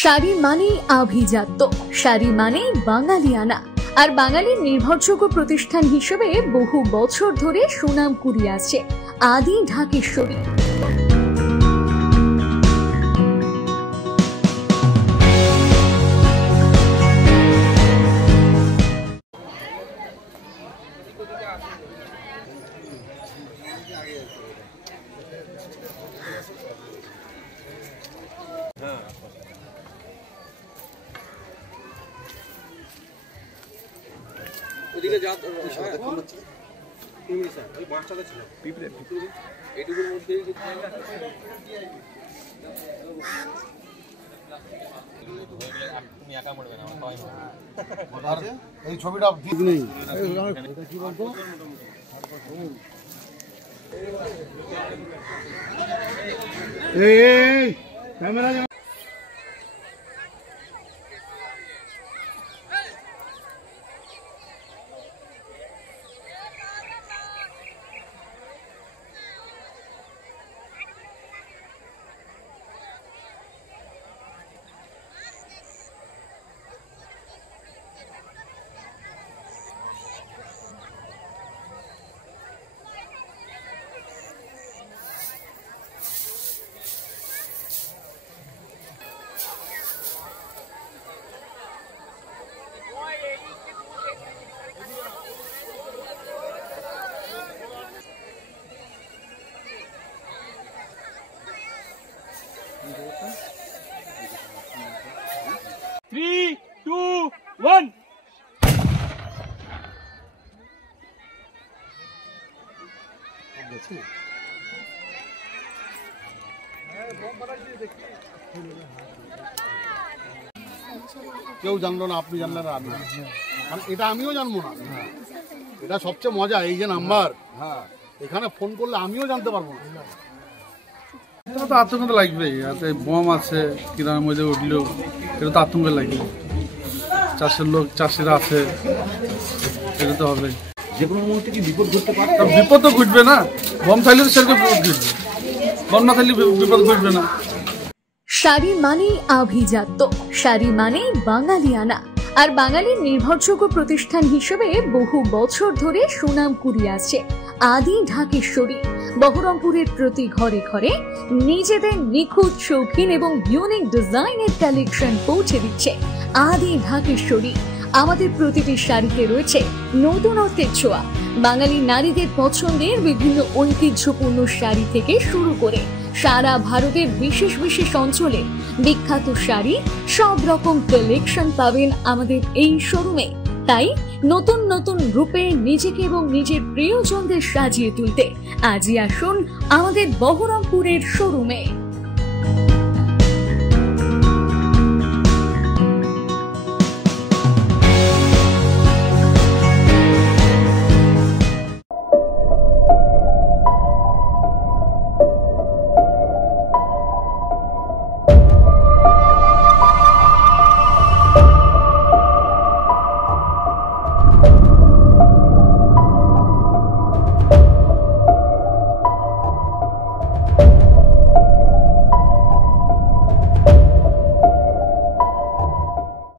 শাড়ি মানেই আভিজাত্য, শাড়ি মানেই বাঙালিয়ানা। আর বাঙালির নির্ভরযোগ্য প্রতিষ্ঠান হিসেবে বহু বছর ধরে সুনাম কুড়িয়ে আসছে আদি ঢাকেশ্বরী। ওদিকে যা ওই বাসটাতে ছিল পিঁপড়ে এইটুকুর মধ্যেই তুমি একা মরবে না, এই ছবিটা ঠিক নেই। কি বলতো এই ক্যামেরা কেউ জানলো না, আপনি জানলেন না, আমি এটা আমিও জানবো না। এটা সবচেয়ে মজা, এই যে নাম্বার, এখানে ফোন করলে আমিও জানতে পারবো না। এটা তো আতঙ্ক তো লাগবেই, বোম আছে কিরামের মধ্যে উঠলেও এটা তো আতঙ্ক লাগবে। চাষিরা আছে, এটা তো হবে। যে কোনো মুহূর্তে কি বিপদ ঘটতে পারে? বিপদ তো ঘটবে না, বোম থাকলে তো সেরকম বিপদ ঘটবে, বোম না থাকলে বিপদ ঘটবে না। শাড়ি মানেই আভিজাত্য, শাড়ি মানেই বাঙালিয়ানা। আর বাঙালির নির্ভরযোগ্য প্রতিষ্ঠান হিসেবে বহু বছর ধরে সুনাম কুড়িয়ে আসছে আদি ঢাকেশ্বরী। বহরমপুরের প্রতি ঘরে ঘরে নিজেদের নিখুঁত, শৌখিন এবং ইউনিক ডিজাইনের কালেকশন পৌঁছে দিচ্ছে আদি ঢাকেশ্বরী। আমাদের প্রতিটি শাড়িতে রয়েছে নতুনত্বের ছোঁয়া। বাঙালি নারীদের পছন্দের বিভিন্ন ঐতিহ্যপূর্ণ শাড়ি থেকে শুরু করে সারা ভারতের বিশেষ বিশেষ অঞ্চলে বিখ্যাত শাড়ি, সব রকম কালেকশন পাবেন আমাদের এই শোরুমে। তাই নতুন নতুন রূপে নিজেকে এবং নিজের প্রিয়জনদের সাজিয়ে তুলতে আজই আসুন আমাদের বহরমপুরের শোরুমে।